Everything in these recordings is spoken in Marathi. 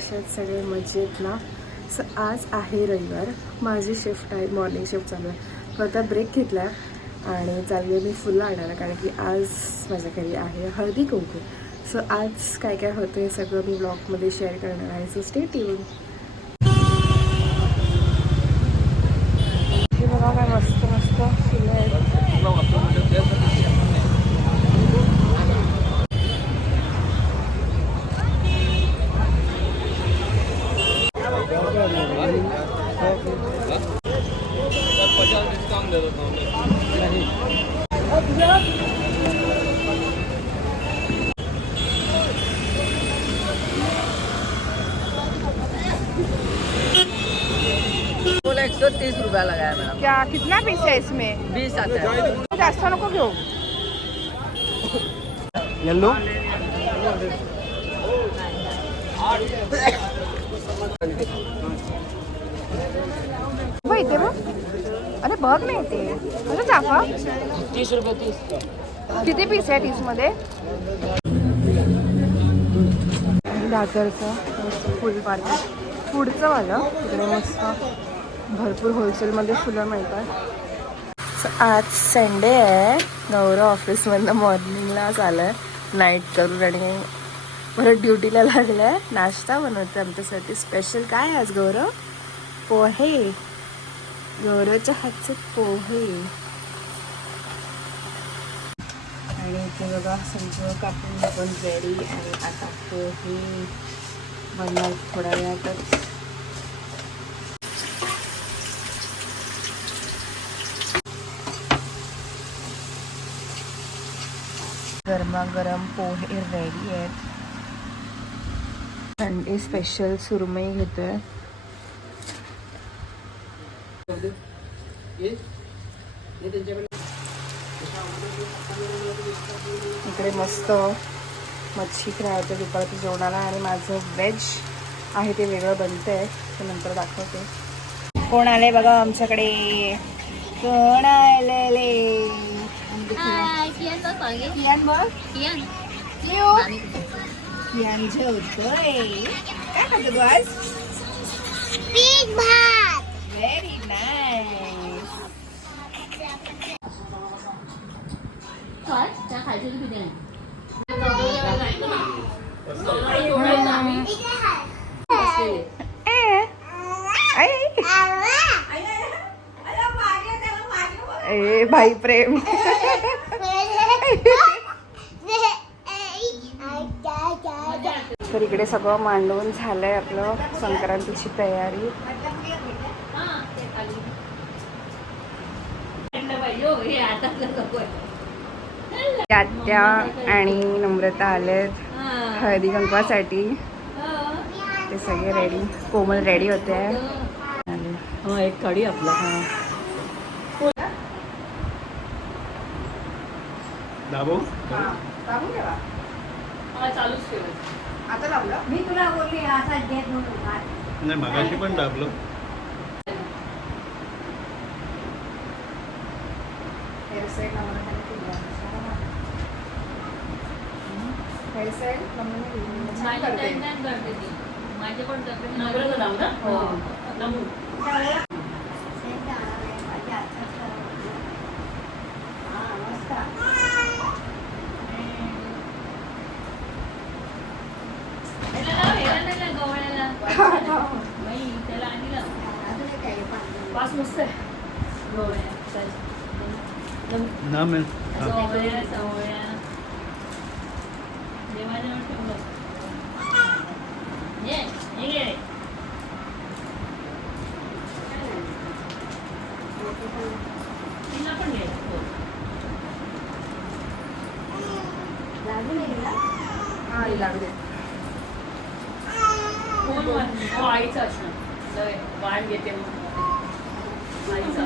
कशात सगळे मजेत ना? स आज आहे रविवार. माझी शिफ्ट आहे मॉर्निंग शिफ्ट चालू आहे. तर आता ब्रेक घेतला आणि चालली आहे मी फुलं आणायला कारण की आज माझ्या घरी आहे हळदी कुंकू. सो आज काय काय होतं हे सगळं मी ब्लॉगमध्ये शेअर करणार आहे. सो स्टे ट्यून हे बघा काय मस्त मस्त फुलं आहेत बोला एक सौ तीस रुपया लगाया मैडम क्या कितना पीस है इसमें? बीस आता है। जास्त नको घेऊ येल्लो बघ इथे बघ अरे बघ नाही ते कसं चाफा तीस रुपये तीस. किती पीस आहे तीसमध्ये? दादरचं मस्त फुल मार्केट पुढचं वालं. तिकडे मस्त भरपूर होलसेलमध्ये फुलं मिळतात. आज संडे आहे. गौरव ऑफिसमधनं मॉर्निंगलाच आलं आहे नाईट करून आणि परत ड्युटीला लागलं आहे नाश्ता बनवते आमच्यासाठी. स्पेशल काय आज गौरव? पोहे. गौरवच्या हातचे पोहे. आणि ते बघा सगळं कापून पण रेडी आणि आता पोहे बनणार थोड्या वेळातच. गरमागरम पोहे रेडी आहेत. थंडी स्पेशल सुरमई घेतोय. इकडे मस्त मच्छी फ्राय होते दुपारच्या जेवणाला आणि माझं व्हेज आहे ते वेगळं बनतं आहे ते नंतर दाखवते. कोण आले बघा आमच्याकडे? कोण आलेले? कियान बघ. कियो कियान जेवतोय काय खातो तू आज? व्हेरी नाईस ए भाई प्रेम तर इकडे सगळं मांडवून झालंय आपलं संक्रांतीची तयारी. आत्या आणि नम्रता आलेत. हळदी कुंकवासाठी. ते सगळे रेडी कोमल रेडी होते. हाँ एक कड़ी आपला. हा. दाबो? आता लावलं मी तुला बोलली असा देत नको काय. नाही मगाशी पण दाबलो. हेअरस्टाईल नम्रताने केली आहे. हेअरस्टाईल नम्रताने छान करते. सेंट आणायला पाहिजे आताच करावं. हा, मस्त. अजून एक आहे पाणी. वास मस्त आहे ना मॅम हा. लागू नाही गेला? हा ही लागू दे आईचं असणार? वाण घेते मग आईचं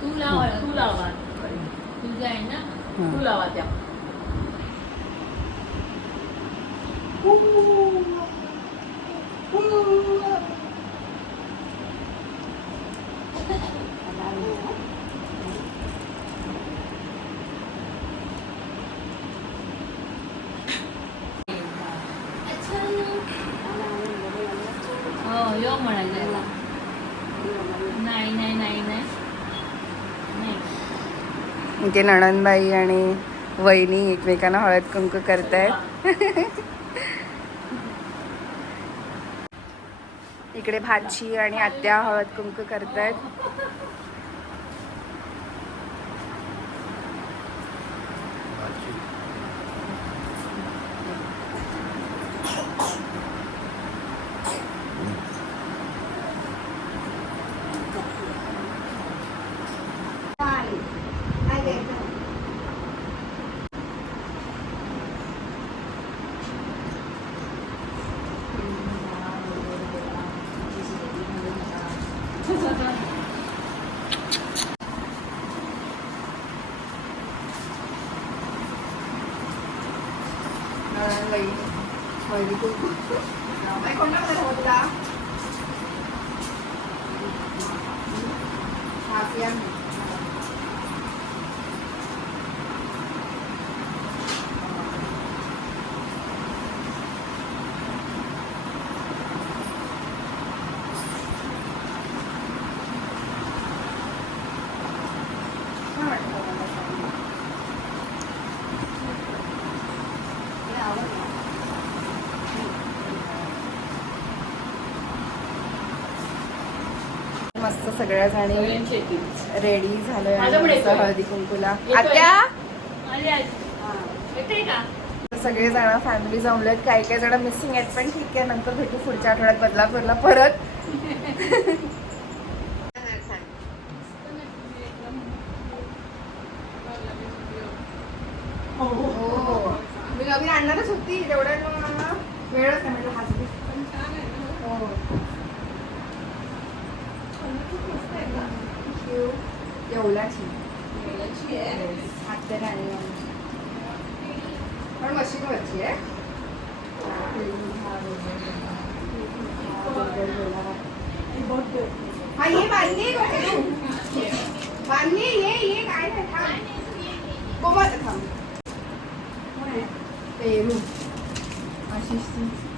तू लावा तू लावा तुझं आहे ना तू लावा त्या हो यो म्हणाले नाही नाही नाही नाही नाही इथे नणनबाई आणि वहिनी एकमेकांना हळद कुंकू करतायत. इकडे भाची आणि आत्या हळद कुंकू करतायत काय काय घ्यायचं मस्त सगळ्या जणी सगळ्यांची येतील. रेडी झालोय माझं पण आणि मस्त येतोय. हळदी कुंकूला. येतोय. आत्या? आली आली. येते का? सगळे जण फॅमिली जमलेत. काही काही जण मिसिंग आहेत पण ठीक आहे. नंतर भेटू पुढच्या आठवड्यात बदलापूरला परत. हो. मी नवीन आणणारच होती तेवढ्यात मग मला वेळच नाही म्हणजे हाच हो येवलाची आत्या राणी पण मशीनवरची आहे हा ये बांधली बांधली ये ये काय नाही थांब कोमल थांब पेरू आशिषची व्हिडिओ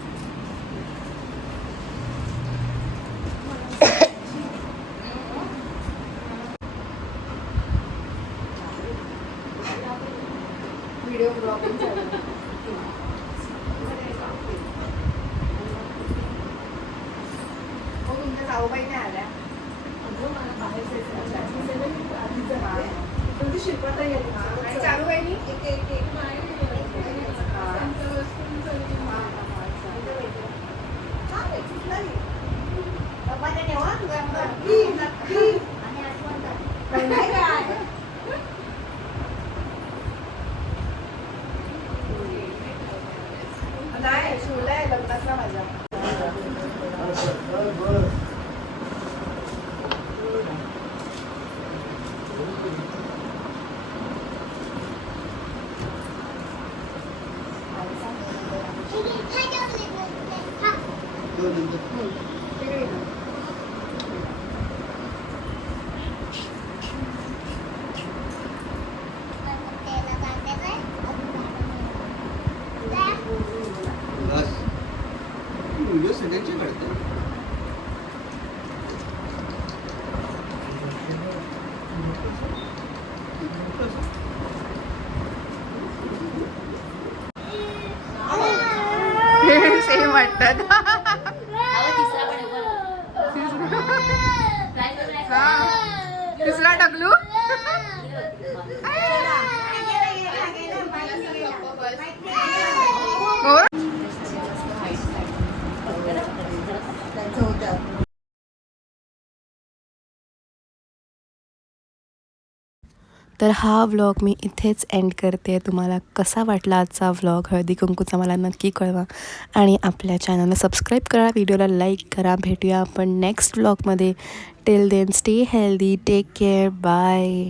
아, 들어가자. 지금 팔 잡으려고 돼. वाटतात. तिसरा टाकलू हो? तर हा व्लॉग मी इथेच एंड करते. तुम्हाला कसा वाटला आजचा व्लॉग हळदी कुंकूचा मला नक्की कळवा. आणि आपल्या चॅनलला सबस्क्राईब करा. व्हिडिओला लाईक करा. भेटूया आपण next व्लॉगमध्ये till then stay healthy take care bye